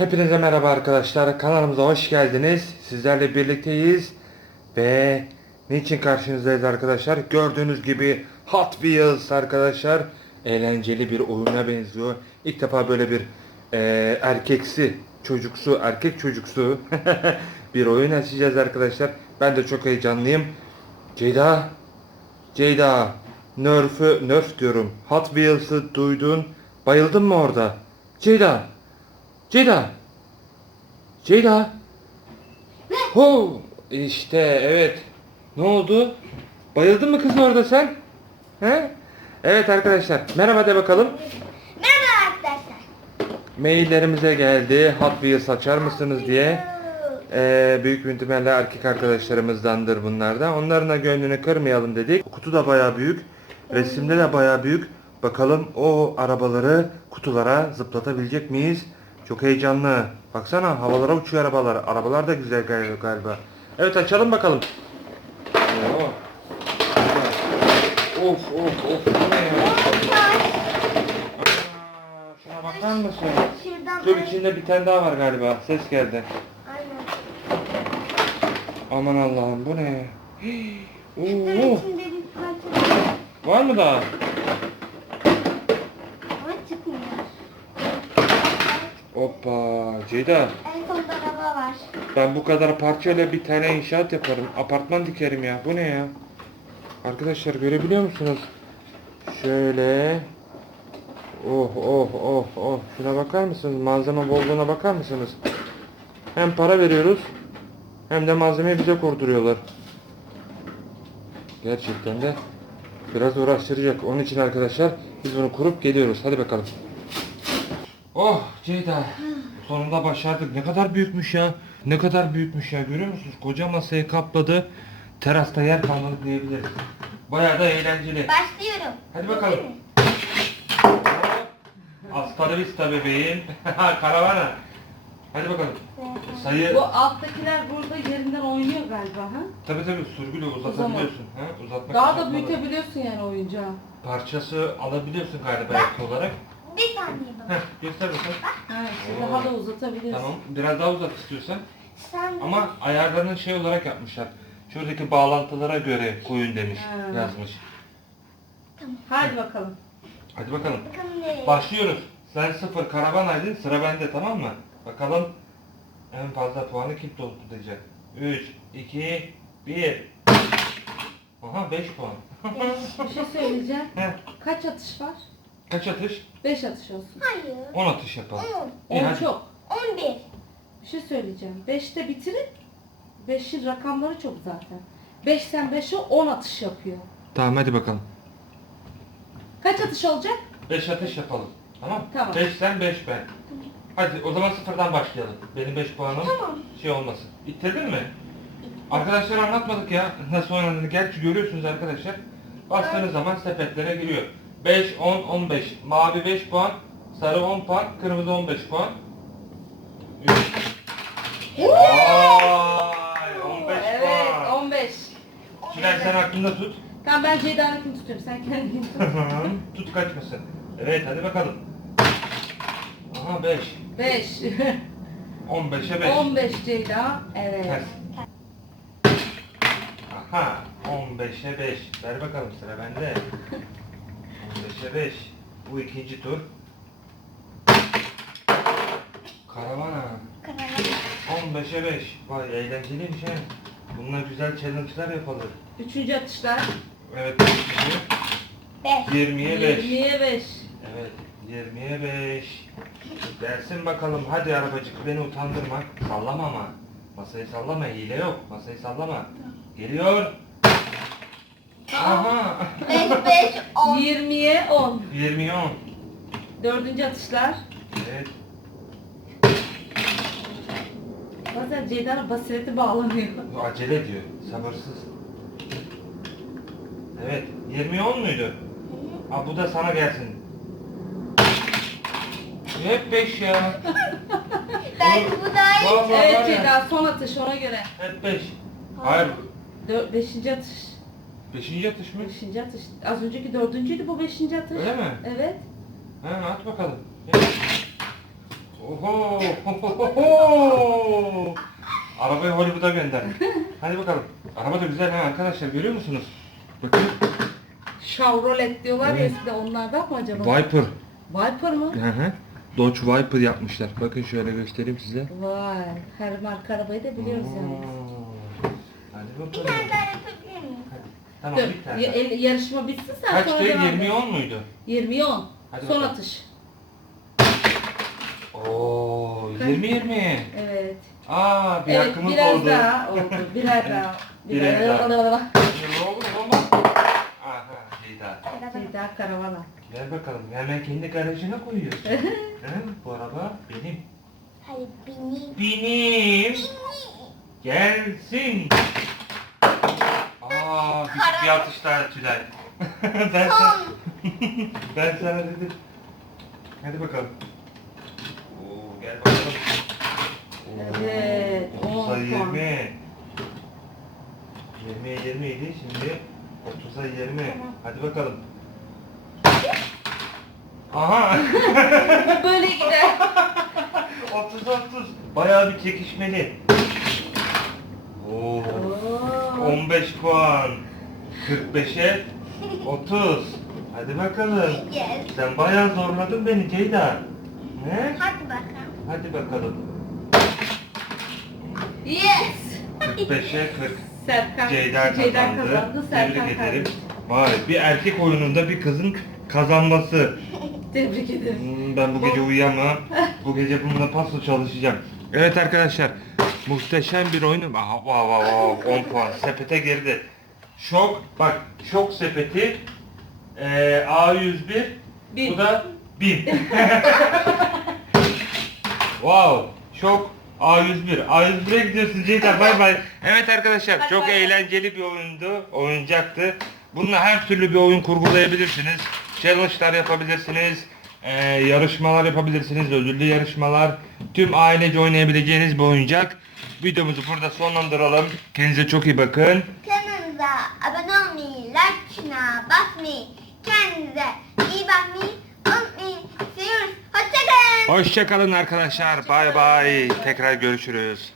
Hepinize merhaba arkadaşlar. Kanalımıza hoş geldiniz. Sizlerle birlikteyiz. Ve niçin karşınızdayız arkadaşlar? Gördüğünüz gibi Hot Wheels arkadaşlar. Eğlenceli bir oyuna benziyor. İlk defa böyle bir eee, erkeksi, çocuksu, erkek çocuksu bir oyun açacağız arkadaşlar. Ben de çok heyecanlıyım. Ceyda, Ceyda, Nerf'ü, Nerf diyorum. Hot Wheels'ı duydun. Bayıldın mı orada? Ceyda, Ceyda. Ceyda. Ho. İşte evet. Ne oldu? Bayıldın mı kız orada sen? He? Evet arkadaşlar. Merhaba de bakalım. Merhaba arkadaşlar. Maillerimize geldi. Hot Wheels açar mısınız diye. Ee, büyük bir ihtimalle erkek arkadaşlarımızdandır bunlar da. Onların da gönlünü kırmayalım dedik. Kutu da bayağı büyük. Resimde de bayağı büyük. Bakalım o arabaları kutulara zıplatabilecek miyiz? Çok heyecanlı. Baksana havalara uçuyor arabalar. Arabalar da güzel gal- galiba. Evet açalım bakalım. Of of of. Aa, Şuna bakar mısın? Şuradan Dur içinde bir tane daha var galiba. Ses geldi. Aynen. Aman Allah'ım bu ne? Oo, Şunun içinde bir parça var mı daha? ama çıkmıyor. Hoppa Ceyda En sonunda araba var. ben bu kadar parçayla bir tane inşaat yaparım. Apartman dikerim ya. Bu ne ya? Arkadaşlar görebiliyor musunuz? Şöyle. Oh oh oh oh. Şuna bakar mısınız? Malzeme bolluğuna bakar mısınız? Hem para veriyoruz hem de malzemeyi bize kurduruyorlar. Gerçekten de biraz uğraştıracak. Onun için arkadaşlar biz bunu kurup geliyoruz. Hadi bakalım. Oh Ceyda. Sonunda başardık. Ne kadar büyükmüş ya. Ne kadar büyükmüş ya. Görüyor musunuz? Koca masayı kapladı. Terasta yer kalmadı diyebiliriz. Bayağı da eğlenceli. Başlıyorum. Hadi bakalım. Hasta vista bebeğim. Karavana. Hadi bakalım. Sayı Bu alttakiler burada yerinden oynuyor galiba ha? tabi tabi sürgüyle uzatabiliyorsun. Ha? Uzatmak Daha da büyütebiliyorsun yani oyuncağı. Parçası alabiliyorsun galiba ek olarak. Bir saniye baba. Heh, göster bakalım. Ha, işte Oo. daha da uzatabiliyorsun. Tamam. Biraz daha uzat istiyorsan. Sen Ama ayarlarını şey olarak yapmışlar. Şuradaki bağlantılara göre koyun demiş, Ha. yazmış. Hadi bakalım. Hadi bakalım. bakalım nereye? Başlıyoruz. Sen sıfır karabanaydın, sıra bende tamam mı? Bakalım en fazla puanı kim toplayacak? 3, 2, 1. Aha 5 puan. Bir şey söyleyeceğim. Heh, Kaç atış var? Kaç atış? 5 atış olsun. Hayır. 10 atış yapalım. On. İyi, 10 hadi. çok. On bir. Bir şey söyleyeceğim. 5'te bitirin. 5'in rakamları çok zaten. 5'ten 5'e 10 atış yapıyor. Tamam hadi bakalım. Kaç atış olacak? 5 atış yapalım. Tamam? Tamam. 5 sen 5 ben. Hadi o zaman sıfırdan başlayalım. Benim 5 puanım Tamam. şey olmasın. İttirdin mi? Arkadaşlar anlatmadık ya nasıl oynandığını. Gerçi görüyorsunuz arkadaşlar. Bastığınız zaman sepetlere giriyor. 5, 10, 15. Mavi 5 puan, sarı 10 puan, kırmızı 15 puan. Vay, 15 evet puan. 15. Çilek sen aklında tut. Tamam ben Ceyda'nınkini tutuyorum. Sen kendini tut. tut kaçmasın. Evet hadi bakalım. Aha 5. 5. 15'e 5. 15 Ceyda. Evet. Ters. Aha 15'e 5. Ver bakalım sıra bende. 15'e 5. Bu ikinci tur. Karavana. Karar. 15'e 5. Vay eğlenceliymiş he. Bununla güzel challenge'lar yapalım. Üçüncü atışlar. Evet. üçüncü. Beş. 20'ye 5. 20'ye 5. Evet. 20'ye 5. Dersin bakalım hadi arabacık beni utandırma. Sallama ama. Masayı sallama hile yok. Masayı sallama. Geliyor. Aha. Beş, beş, on. 20'ye 10. 20'ye 10. Dördüncü atışlar. Evet. Bazen Ceyda'nın basireti bağlanıyor. Bu acele ediyor. Sabırsız. Evet. 20'ye 10 muydu? Aa, bu da sana gelsin. Hep 5 ya. Belki bu daha iyi. Vallahi var Evet ya, Ceyda son atış ona göre. Hep 5. Hayır. Dö- beşinci atış. 5. atış mı? Beşinci atış. Az önceki dördüncüydü bu beşinci atış. Öyle mi? Evet. Ha at bakalım. Oho. Oho. Arabayı Hollywood'a gönder. Hadi bakalım. Araba da güzel ha arkadaşlar görüyor musunuz? Bakın. Chevrolet diyorlar ya Evet. eskiden onlardan mı acaba? Viper. Viper mı? Hı hı. Dodge Viper yapmışlar. Bakın şöyle göstereyim size. Vay. Her marka arabayı da biliyoruz yani. Hadi Bir bakalım. tane daha yapabilir miyim? Tamam Dur, bir tane. ya- daha. el- yarışma bitsin sen Kaçtı? sonra devam 20 et. 10 muydu? 20 10. Hadi Son bakalım. atış. Oo 20 20. Evet. Aa bir evet hakkımız biraz oldu. daha oldu. Birer daha. Birer daha. daha. Ne oldu. Aha Ceyda. Bir daha karavana. Gel bakalım. Hemen kendi garajına koyuyorsun. Bu araba benim. Hayır benim. Benim. Gelsin. Aa bir atış daha Tülay. ben, sana, ben sana dedim. Hadi bakalım. Oo, gel bakalım. Oo, Evet, on 30'a puan. 20. 20'ye 20 idi şimdi 30'a 20. Hadi bakalım. Aha! Böyle gider. 30 30. Bayağı bir çekişmeli. Oo. Oo. 15 puan. 45'e 30. Hadi bakalım. Yes. Sen bayağı zorladın beni Ceyda. Ne? Hadi bakalım. Hadi bakalım. Yes. 45'e 40. Serkan, Ceyda Ceyda kazandı. kazandı. Serkan Tebrik ederim. Vay bir erkek oyununda bir kızın kazanması. Tebrik ederim. Hmm, Ben bu gece uyuyamam. Bu gece bununla paso çalışacağım. Evet arkadaşlar. Muhteşem bir oyun. Aha, vav vav vav 10 puan. Sepete girdi. Şok. Bak şok sepeti. Ee, A101. Bin. Bu da 1000. wow. Şok. A101. A101'e gidiyorsun Ceyda bay bay. Evet arkadaşlar Hadi çok bay bay. eğlenceli bir oyundu. Oyuncaktı. Bununla her türlü bir oyun kurgulayabilirsiniz. Challenge'lar yapabilirsiniz. Ee, yarışmalar yapabilirsiniz. Ödüllü yarışmalar. Tüm ailece oynayabileceğiniz bir oyuncak. Videomuzu burada sonlandıralım. Kendinize çok iyi bakın. Kanalımıza abone olmayı, like tuşuna basmayı, kendinize iyi bakmayı unutmayın. Seviyoruz. Hoşçakalın. Hoşçakalın arkadaşlar. Bay bay. Tekrar görüşürüz.